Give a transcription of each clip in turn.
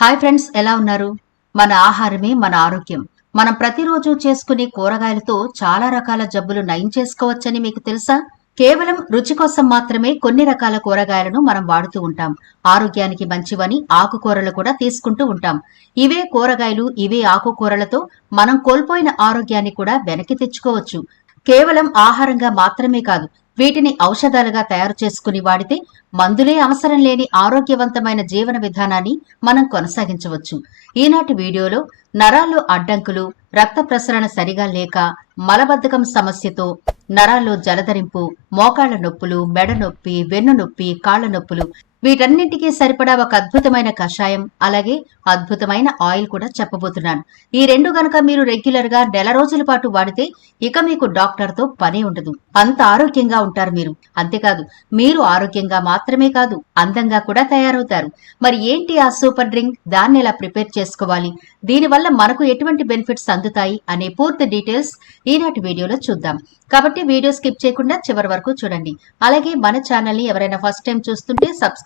Hi friends ఎలా ఉన్నారు? మన ఆహారమే మన ఆరోగ్యం. మనం ప్రతిరోజు చేసుకునే కూరగాయలతో చాలా రకాల జబ్బులు నయం చేసుకోవచ్చని మీకు తెలుసా? కేవలం రుచి కోసం మాత్రమే కొన్ని రకాల కూరగాయలను మనం వాడుతూ ఉంటాం. ఆరోగ్యానికి మంచివని ఆకుకూరలు కూడా తీసుకుంటూ ఉంటాం. ఇవే కూరగాయలు ఇవే ఆకుకూరలతో మనం కోల్పోయిన ఆరోగ్యాన్ని కూడా వెనక్కి తెచ్చుకోవచ్చు. కేవలం ఆహారంగా మాత్రమే కాదు వీటిని ఔషధాలుగా తయారు చేసుకుని వాడితే మందులే అవసరం లేని ఆరోగ్యవంతమైన జీవన విధానాన్ని మనం కొనసాగించవచ్చు. ఈనాటి వీడియోలో నరాల్లో అడ్డంకులు రక్త ప్రసరణ సరిగా లేక మలబద్ధకం సమస్యతో నరాల్లో జలధరింపు మోకాళ్ళ నొప్పులు మెడ నొప్పి వెన్ను నొప్పి కాళ్ళ నొప్పులు వీటన్నింటికీ సరిపడా ఒక అద్భుతమైన కషాయం అలాగే అద్భుతమైన ఆయిల్ కూడా చెప్పబోతున్నాను. ఈ రెండు గనక మీరు రెగ్యులర్గా నెల రోజుల పాటు వాడితే ఇక మీకు డాక్టర్తో పనే ఉండదు. అంత ఆరోగ్యంగా ఉంటారు మీరు. అంతేకాదు మీరు ఆరోగ్యంగా మాత్రమే కాదు అందంగా కూడా తయారవుతారు. మరి ఏంటి ఆ సూపర్ డ్రింక్? దాన్ని ఎలా ప్రిపేర్ చేసుకోవాలి? దీనివల్ల మనకు ఎటువంటి బెనిఫిట్స్ అందుతాయి? అనే పూర్తి డీటెయిల్స్ ఈనాటి వీడియోలో చూద్దాం. కాబట్టి వీడియో స్కిప్ చేయకుండా చివరి వరకు చూడండి. అలాగే మన ఛానల్ని ఎవరైనా ఫస్ట్ టైం చూస్తుంటే సబ్స్క్రైబ్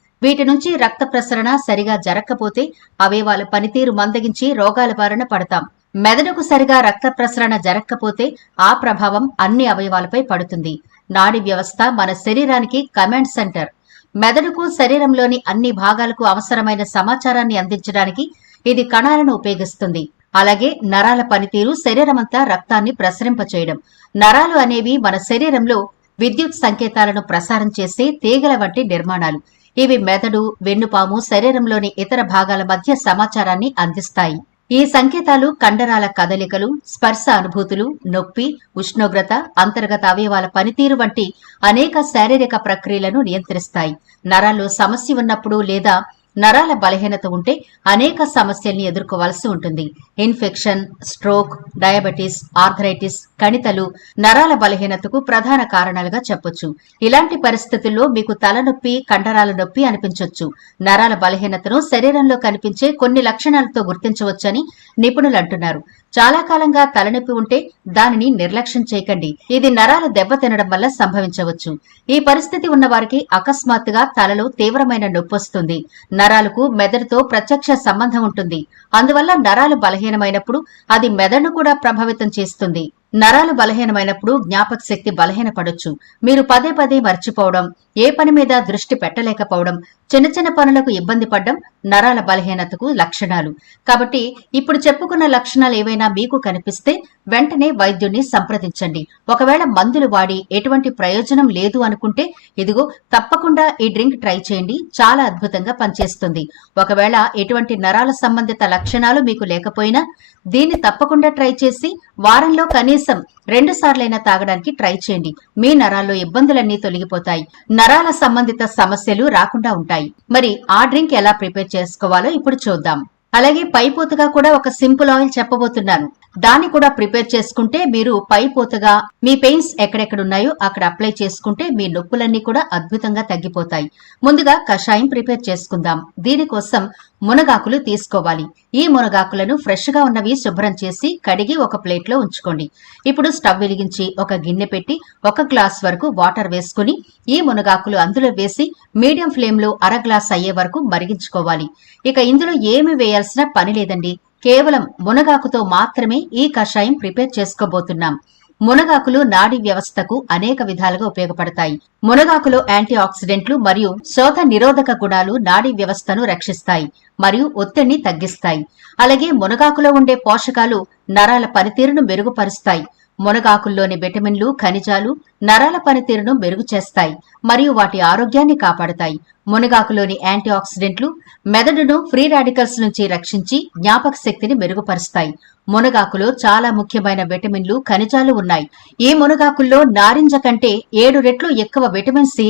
వీటి నుంచి రక్త ప్రసరణ సరిగా జరగకపోతే అవయవాల పనితీరు మందగించి రోగాల బారిన పడతాం. మెదడుకు సరిగా రక్త ప్రసరణ జరగకపోతే ఆ ప్రభావం అన్ని అవయవాలపై పడుతుంది. నాడి వ్యవస్థ మన శరీరానికి కమాండ్ సెంటర్. మెదడుకు శరీరంలోని అన్ని భాగాలకు అవసరమైన సమాచారాన్ని అందించడానికి ఇది కణాలను ఉపయోగిస్తుంది. అలాగే నరాల పనితీరు శరీరమంతా రక్తాన్ని ప్రసరింపచేయడం. నరాలు అనేవి మన శరీరంలో విద్యుత్ సంకేతాలను ప్రసారం చేసే తీగల వంటి నిర్మాణాలు. ఇవి మెదడు వెన్నుపాము శరీరంలోని ఇతర భాగాల మధ్య సమాచారాన్ని అందిస్తాయి. ఈ సంకేతాలు కండరాల కదలికలు స్పర్శ అనుభూతులు నొప్పి ఉష్ణోగ్రత అంతర్గత అవయవాల పనితీరు వంటి అనేక శారీరక ప్రక్రియలను నియంత్రిస్తాయి. నరాల్లో సమస్య ఉన్నప్పుడు లేదా నరాల బలహీనత ఉంటే అనేక సమస్యల్ని ఎదుర్కోవాల్సి ఉంటుంది. ఇన్ఫెక్షన్ స్ట్రోక్ డయాబెటీస్ ఆర్థరైటిస్ కణితలు నరాల బలహీనతకు ప్రధాన కారణాలుగా చెప్పొచ్చు. ఇలాంటి పరిస్థితుల్లో మీకు తలనొప్పి కండరాల నొప్పి అనిపించవచ్చు నరాల బలహీనతను శరీరంలో కనిపించే కొన్ని లక్షణాలతో గుర్తించవచ్చని నిపుణులు అంటున్నారు. చాలా కాలంగా తలనొప్పి ఉంటే దానిని నిర్లక్ష్యం చేయకండి. ఇది నరాలు దెబ్బతినడం వల్ల సంభవించవచ్చు. ఈ పరిస్థితి ఉన్న వారికి అకస్మాత్తుగా తలలో తీవ్రమైన నొప్పి వస్తుంది. నరాలకు మెదడుతో ప్రత్యక్ష సంబంధం ఉంటుంది. అందువల్ల నరాలు బలహీనమైనప్పుడు అది మెదడును కూడా ప్రభావితం చేస్తుంది. నరాలు బలహీనమైనప్పుడు జ్ఞాపక శక్తి బలహీనపడొచ్చు. మీరు పదే పదే మర్చిపోవడం ఏ పని మీద దృష్టి పెట్టలేకపోవడం చిన్న చిన్న పనులకు ఇబ్బంది పడడం నరాల బలహీనతకు లక్షణాలు. కాబట్టి ఇప్పుడు చెప్పుకున్న లక్షణాలు ఏవైనా మీకు కనిపిస్తే వెంటనే వైద్యుణ్ణి సంప్రదించండి. ఒకవేళ మందులు వాడి ఎటువంటి ప్రయోజనం లేదు అనుకుంటే ఇదిగో తప్పకుండా ఈ డ్రింక్ ట్రై చేయండి. చాలా అద్భుతంగా పనిచేస్తుంది. ఒకవేళ ఎటువంటి నరాల సంబంధిత లక్షణాలు మీకు లేకపోయినా దీన్ని తప్పకుండా ట్రై చేసి వారంలో కనీసం రెండు సార్లైనా తాగడానికి ట్రై చేయండి. మీ నరాల్లో ఇబ్బందులన్నీ తొలగిపోతాయి. నరాల సంబంధిత సమస్యలు రాకుండా ఉంటాయి. మరి ఆ డ్రింక్ ఎలా ప్రిపేర్ చేసుకోవాలో ఇప్పుడు చూద్దాం. అలాగే పైపోతగా కూడా ఒక సింపుల్ ఆయిల్ చెప్పబోతున్నాను. దాన్ని కూడా ప్రిపేర్ చేసుకుంటే మీరు పైపోతగా మీ పెయిన్స్ ఎక్కడెక్కడున్నాయో అక్కడ అప్లై చేసుకుంటే మీ నొప్పులన్నీ కూడా అద్భుతంగా తగ్గిపోతాయి. ముందుగా కషాయం ప్రిపేర్ చేసుకుందాం. దీనికోసం మునగాకులు తీసుకోవాలి. ఈ మునగాకులను ఫ్రెష్గా ఉన్నవి శుభ్రం చేసి కడిగి ఒక ప్లేట్లో ఉంచుకోండి. ఇప్పుడు స్టవ్ వెలిగించి ఒక గిన్నె పెట్టి ఒక గ్లాస్ వరకు వాటర్ వేసుకుని ఈ మునగాకులు అందులో వేసి మీడియం ఫ్లేమ్లో అర గ్లాస్ అయ్యే వరకు మరిగించుకోవాలి. ఇక ఇందులో ఏమి వేయాలి? చేయాల్సిన పని లేదండి. కేవలం మునగాకుతో మాత్రమే ఈ కషాయం ప్రిపేర్ చేసుకోబోతున్నాం. మునగాకులు నాడీ వ్యవస్థకు అనేక విధాలుగా ఉపయోగపడతాయి. మునగాకులో యాంటీ ఆక్సిడెంట్లు మరియు శోథ నిరోధక గుణాలు నాడీ వ్యవస్థను రక్షిస్తాయి మరియు ఒత్తిడిని తగ్గిస్తాయి. అలాగే మునగాకులో ఉండే పోషకాలు నరాల పనితీరును మెరుగుపరుస్తాయి. మునగాకుల్లోని విటమిన్లు ఖనిజాలు నరాల పనితీరును మెరుగు చేస్తాయి మరియు వాటి ఆరోగ్యాన్ని కాపాడతాయి. మునగాకులోని యాంటీ ఆక్సిడెంట్లు మెదడును ఫ్రీ రాడికల్స్ నుంచి రక్షించి జ్ఞాపక శక్తిని మెరుగుపరుస్తాయి. మునగాకులో చాలా ముఖ్యమైన విటమిన్లు ఖనిజాలు ఉన్నాయి. ఈ మునగాకుల్లో నారింజ కంటే ఏడు రెట్లు ఎక్కువ విటమిన్ సి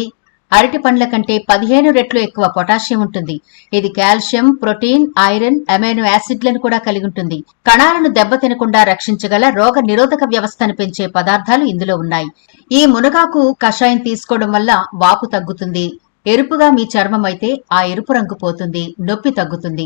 అరటి పండ్ల కంటే పదిహేను రెట్లు ఎక్కువ పొటాషియం ఉంటుంది. ఇది కాల్షియం ప్రోటీన్ ఐరన్ అమైనో యాసిడ్లను కూడా కలిగి ఉంటుంది. కణాలను దెబ్బతినకుండా రక్షించగల రోగ నిరోధక వ్యవస్థను పెంచే పదార్థాలు ఇందులో ఉన్నాయి. ఈ మునగాకు కషాయం తీసుకోవడం వల్ల వాపు తగ్గుతుంది. ఎరుపుగా మీ చర్మం అయితే ఆ ఎరుపు రంగు పోతుంది నొప్పి తగ్గుతుంది.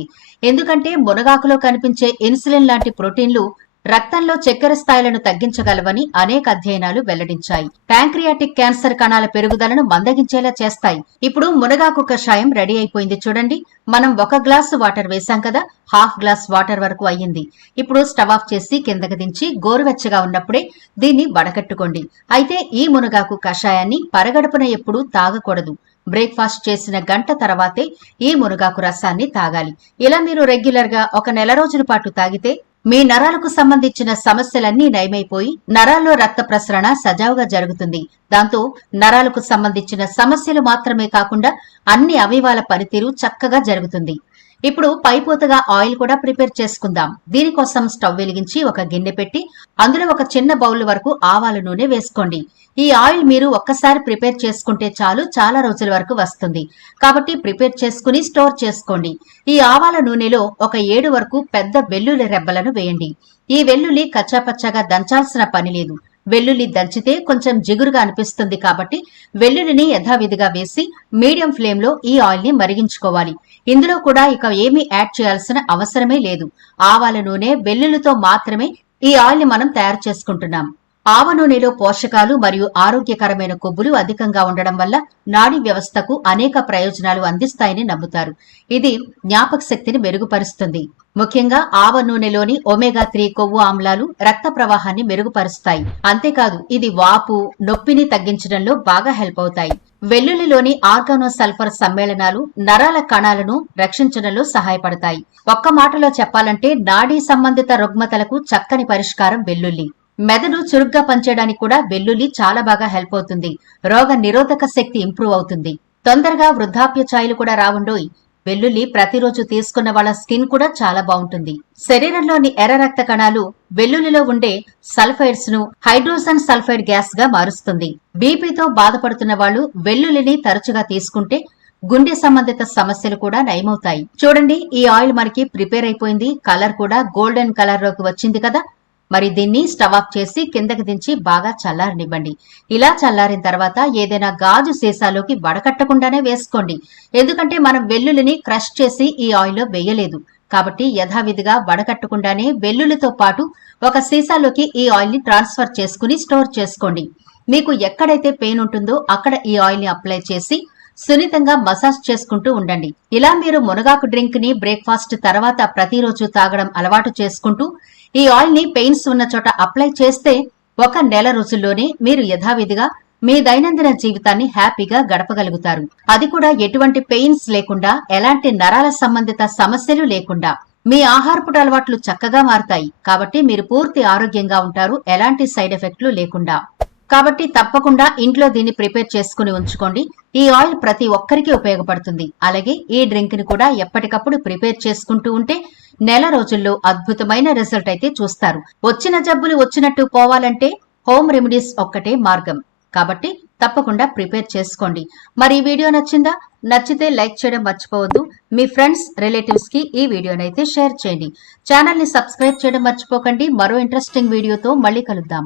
ఎందుకంటే మునగాకులో కనిపించే ఇన్సులిన్ లాంటి ప్రోటీన్లు రక్తంలో చక్కెర స్థాయిలను తగ్గించగలవని అనేక అధ్యయనాలు వెల్లడించాయి. ప్యాంక్రియాటిక్ క్యాన్సర్ కణాల పెరుగుదలను మందగించేలా చేస్తాయి. ఇప్పుడు మునగాకు కషాయం రెడీ అయిపోయింది చూడండి. మనం ఒక గ్లాసు వాటర్ వేసాం కదా హాఫ్ గ్లాస్ వాటర్ వరకు అయ్యింది. ఇప్పుడు స్టవ్ ఆఫ్ చేసి కిందకి దించి గోరువెచ్చగా ఉన్నప్పుడే దీన్ని వడకట్టుకోండి. అయితే ఈ మునగాకు కషాయాన్ని పరగడుపున ఎప్పుడూ తాగకూడదు. బ్రేక్ఫాస్ట్ చేసిన గంట తర్వాతే ఈ మునగాకు రసాన్ని తాగాలి. ఇలా మీరు రెగ్యులర్గా ఒక నెల రోజుల పాటు తాగితే మీ నరాలకు సంబంధించిన సమస్యలన్నీ నయమైపోయి నరాల్లో రక్త ప్రసరణ సజావుగా జరుగుతుంది. దాంతో నరాలకు సంబంధించిన సమస్యలు మాత్రమే కాకుండా అన్ని అవయవాల పనితీరు చక్కగా జరుగుతుంది. ఇప్పుడు పైపోతగా ఆయిల్ కూడా ప్రిపేర్ చేసుకుందాం. దీనికోసం స్టవ్ వెలిగించి ఒక గిన్నె పెట్టి అందులో ఒక చిన్న బౌల్ వరకు ఆవాల నూనె వేసుకోండి. ఈ ఆయిల్ మీరు ఒక్కసారి ప్రిపేర్ చేసుకుంటే చాలు చాలా రోజుల వరకు వస్తుంది. కాబట్టి ప్రిపేర్ చేసుకుని స్టోర్ చేసుకోండి. ఈ ఆవాల నూనెలో ఒక ఏడు వరకు పెద్ద వెల్లుల్లి రెబ్బలను వేయండి. ఈ వెల్లుల్లి కచ్చాపచ్చాగా దంచాల్సిన పని లేదు. వెల్లుల్లి దంచితే కొంచెం జిగురుగా అనిపిస్తుంది కాబట్టి వెల్లుల్లిని యథావిధిగా వేసి మీడియం ఫ్లేమ్లో ఈ ఆయిల్ని మరిగించుకోవాలి. ఇందులో కూడా ఇక ఏమీ యాడ్ చేయాల్సిన అవసరమే లేదు. ఆవాల నూనె వెల్లుల్లితో మాత్రమే ఈ ఆయిల్ని మనం తయారు చేసుకుంటున్నాం. ఆవ నూనెలో పోషకాలు మరియు ఆరోగ్యకరమైన కొవ్వులు అధికంగా ఉండడం వల్ల నాడీ వ్యవస్థకు అనేక ప్రయోజనాలు అందిస్తాయని నమ్ముతారు. ఇది జ్ఞాపక శక్తిని మెరుగుపరుస్తుంది. ముఖ్యంగా ఆవ నూనెలోని ఒమేగా త్రీ కొవ్వు ఆమ్లాలు రక్త ప్రవాహాన్ని మెరుగుపరుస్తాయి. అంతేకాదు ఇది వాపు నొప్పిని తగ్గించడంలో బాగా హెల్ప్ అవుతాయి. వెల్లుల్లిలోని ఆర్గానో సల్ఫర్ సమ్మేళనాలు నరాల కణాలను రక్షించడంలో సహాయపడతాయి. ఒక్క మాటలో చెప్పాలంటే నాడీ సంబంధిత రుగ్మతలకు చక్కని పరిష్కారం వెల్లుల్లి. మెదడు చురుగ్గా పనిచేయడానికి కూడా వెల్లుల్లి చాలా బాగా హెల్ప్ అవుతుంది. రోగ నిరోధక శక్తి ఇంప్రూవ్ అవుతుంది. తొందరగా వృద్ధాప్య ఛాయలు కూడా రావుండోయ్ వెల్లుల్లి ప్రతిరోజు తీసుకున్న వాళ్ళ స్కిన్ కూడా చాలా బాగుంటుంది. శరీరంలోని ఎర్ర రక్త కణాలు వెల్లుల్లిలో ఉండే సల్ఫైడ్స్ను హైడ్రోజన్ సల్ఫైడ్ గ్యాస్గా మారుస్తుంది. బీపీతో బాధపడుతున్న వాళ్ళు వెల్లుల్లిని తరచుగా తీసుకుంటే గుండె సంబంధిత సమస్యలు కూడా నయమవుతాయి. చూడండి ఈ ఆయిల్ మనకి ప్రిపేర్ అయిపోయింది. కలర్ కూడా గోల్డెన్ కలర్లోకి వచ్చింది కదా. మరి దీన్ని స్టవ్ ఆఫ్ చేసి కిందకి దించి బాగా చల్లారనివ్వండి. ఇలా చల్లారిన తర్వాత ఏదైనా గాజు సీసాలోకి వడకట్టకుండానే వేసుకోండి. ఎందుకంటే మనం వెల్లుల్లిని క్రష్ చేసి ఈ ఆయిల్లో వేయలేదు. కాబట్టి యథావిధిగా వడకట్టకుండానే వెల్లుల్లితో పాటు ఒక సీసాలోకి ఈ ఆయిల్ని ట్రాన్స్ఫర్ చేసుకుని స్టోర్ చేసుకోండి. మీకు ఎక్కడైతే పెయిన్ ఉంటుందో అక్కడ ఈ ఆయిల్ని అప్లై చేసి సున్నితంగా మసాజ్ చేసుకుంటూ ఉండండి. ఇలా మీరు మునగాకు డ్రింక్ని బ్రేక్ఫాస్ట్ తర్వాత ప్రతిరోజు తాగడం అలవాటు చేసుకుంటూ ఈ ఆయిల్ని పెయిన్స్ ఉన్న చోట అప్లై చేస్తే ఒక నెల రోజుల్లోనే మీరు యథావిధిగా మీ దైనందిన జీవితాన్ని హ్యాపీగా గడపగలుగుతారు. అది కూడా ఎటువంటి పెయిన్స్ లేకుండా ఎలాంటి నరాల సంబంధిత సమస్యలు లేకుండా. మీ ఆహారపుట అలవాట్లు చక్కగా మారుతాయి. కాబట్టి మీరు పూర్తి ఆరోగ్యంగా ఉంటారు. ఎలాంటి సైడ్ ఎఫెక్ట్లు లేకుండా. కాబట్టి తప్పకుండా ఇంట్లో దీన్ని ప్రిపేర్ చేసుకుని ఉంచుకోండి. ఈ ఆయిల్ ప్రతి ఒక్కరికి ఉపయోగపడుతుంది. అలాగే ఈ డ్రింక్ని కూడా ఎప్పటికప్పుడు ప్రిపేర్ చేసుకుంటూ ఉంటే నెల రోజుల్లో అద్భుతమైన రిజల్ట్ అయితే చూస్తారు. వచ్చిన జబ్బులు వచ్చినట్టు పోవాలంటే హోమ్ రెమెడీస్ ఒక్కటే మార్గం. కాబట్టి తప్పకుండా ప్రిపేర్ చేసుకోండి. మరి ఈ వీడియో నచ్చిందా? నచ్చితే లైక్ చేయడం మర్చిపోవద్దు. మీ ఫ్రెండ్స్ రిలేటివ్స్కి ఈ వీడియోనైతే షేర్ చేయండి. ఛానల్ని సబ్స్క్రైబ్ చేయడం మర్చిపోకండి. మరో ఇంట్రెస్టింగ్ వీడియోతో మళ్ళీ కలుద్దాం.